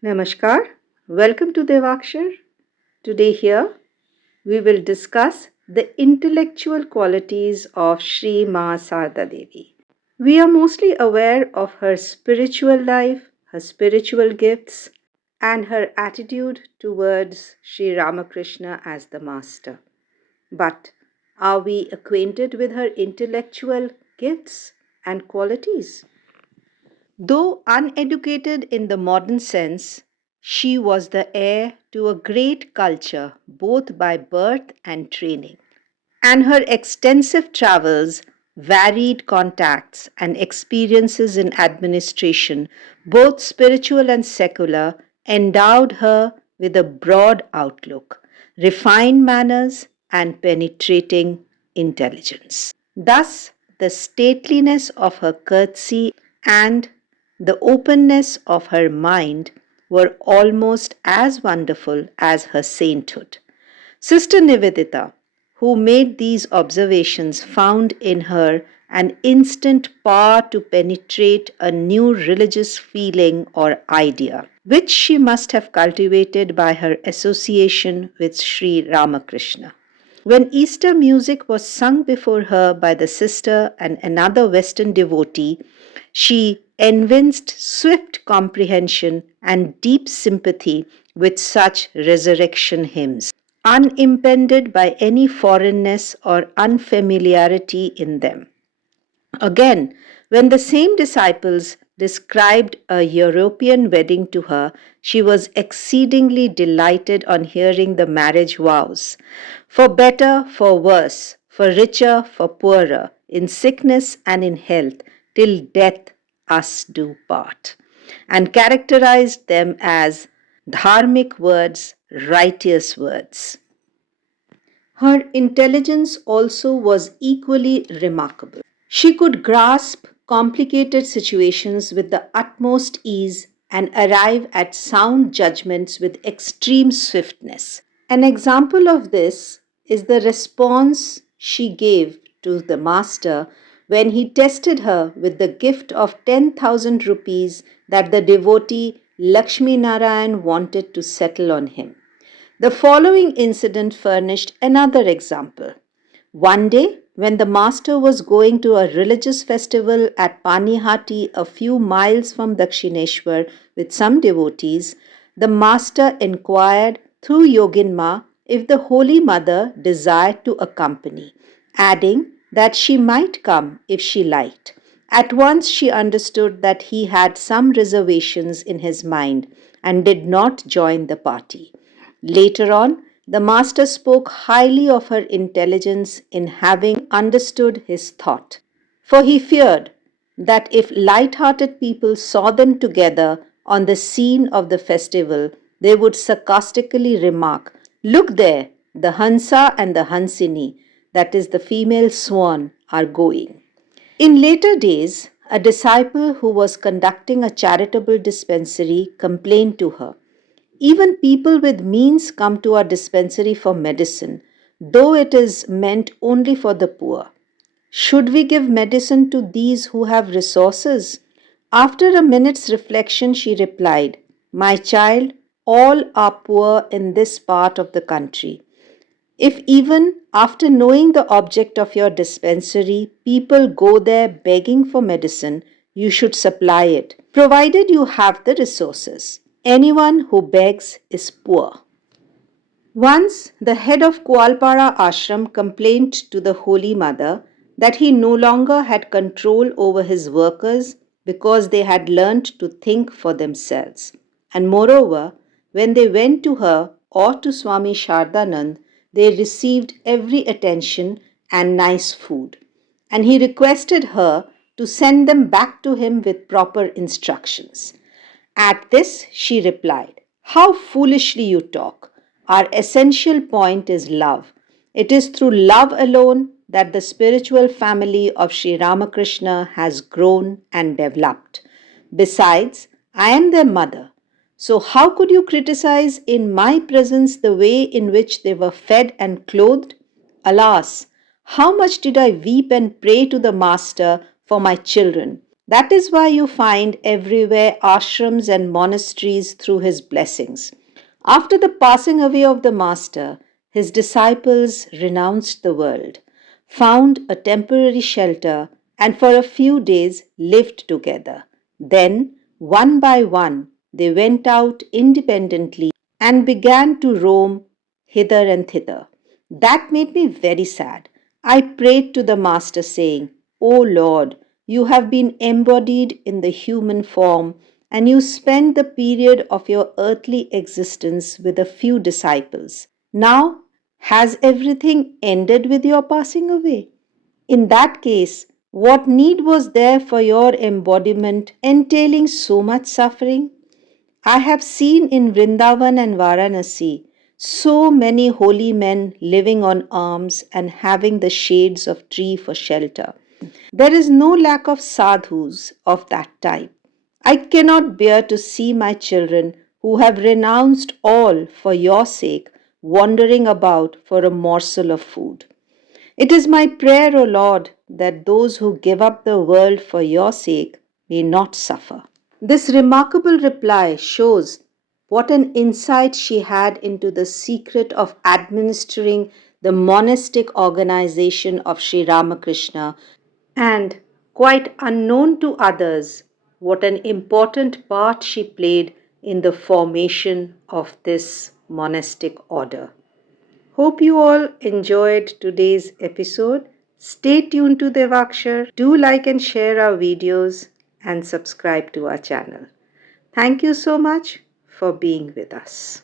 Namaskar. Welcome to Devakshar. Today here we will discuss the intellectual qualities of Sri Ma Sarada Devi. We are mostly aware of her spiritual life, her spiritual gifts, and her attitude towards Sri Ramakrishna as the master. But are we acquainted with her intellectual gifts and qualities? Though uneducated in the modern sense, she was the heir to a great culture both by birth and training. And her extensive travels, varied contacts, and experiences in administration, both spiritual and secular, endowed her with a broad outlook, refined manners, and penetrating intelligence. Thus, the stateliness of her courtesy and the openness of her mind were almost as wonderful as her sainthood. Sister Nivedita, who made these observations, found in her an instant power to penetrate a new religious feeling or idea, which she must have cultivated by her association with Sri Ramakrishna. When Easter music was sung before her by the sister and another Western devotee, she evinced swift comprehension and deep sympathy with such resurrection hymns, unimpeded by any foreignness or unfamiliarity in them. Again, when the same disciples described a European wedding to her, she was exceedingly delighted on hearing the marriage vows. For better, for worse, for richer, for poorer, in sickness and in health, till death us do part, and characterized them as dharmic words, righteous words. Her intelligence also was equally remarkable. She could grasp complicated situations with the utmost ease and arrive at sound judgments with extreme swiftness. An example of this is the response she gave to the master when he tested her with the gift of 10,000 rupees that the devotee Lakshmi Narayan wanted to settle on him. The following incident furnished another example. One day, when the master was going to a religious festival at Panihati, a few miles from Dakshineshwar, with some devotees, the master inquired through Yoginma if the Holy Mother desired to accompany, adding that she might come if she liked. At once she understood that he had some reservations in his mind and did not join the party. Later on, the master spoke highly of her intelligence in having understood his thought, for he feared that if light-hearted people saw them together on the scene of the festival, they would sarcastically remark, "Look there, the Hansa and the Hansini, that is the female swan, are going." In later days, a disciple who was conducting a charitable dispensary complained to her, "Even people with means come to our dispensary for medicine, though it is meant only for the poor. Should we give medicine to these who have resources?" After a minute's reflection, she replied, "My child, all are poor in this part of the country. If even after knowing the object of your dispensary, people go there begging for medicine, you should supply it, provided you have the resources. Anyone who begs is poor." Once, the head of Kualpara ashram complained to the Holy Mother that he no longer had control over his workers because they had learnt to think for themselves. And moreover, when they went to her or to Swami Shardanand, they received every attention and nice food. And he requested her to send them back to him with proper instructions. At this, she replied, "How foolishly you talk! Our essential point is love. It is through love alone that the spiritual family of Sri Ramakrishna has grown and developed. Besides, I am their mother. So, how could you criticize in my presence the way in which they were fed and clothed? Alas, how much did I weep and pray to the Master for my children, That is why you find everywhere ashrams and monasteries through his blessings. After the passing away of the Master, his disciples renounced the world, found a temporary shelter, and for a few days lived together. Then, one by one, they went out independently and began to roam hither and thither. That made me very sad. I prayed to the Master, saying, O Lord, you have been embodied in the human form, and you spent the period of your earthly existence with a few disciples. Now, has everything ended with your passing away? In that case, what need was there for your embodiment entailing so much suffering? I have seen in Vrindavan and Varanasi so many holy men living on alms and having the shades of tree for shelter. There is no lack of sadhus of that type. I cannot bear to see my children who have renounced all for your sake wandering about for a morsel of food. It is my prayer, O Lord, that those who give up the world for your sake may not suffer. This remarkable reply shows what an insight she had into the secret of administering the monastic organization of Sri Ramakrishna, and, quite unknown to others, what an important part she played in the formation of this monastic order. Hope you all enjoyed today's episode. Stay tuned to Devakshar. Do like and share our videos and subscribe to our channel. Thank you so much for being with us.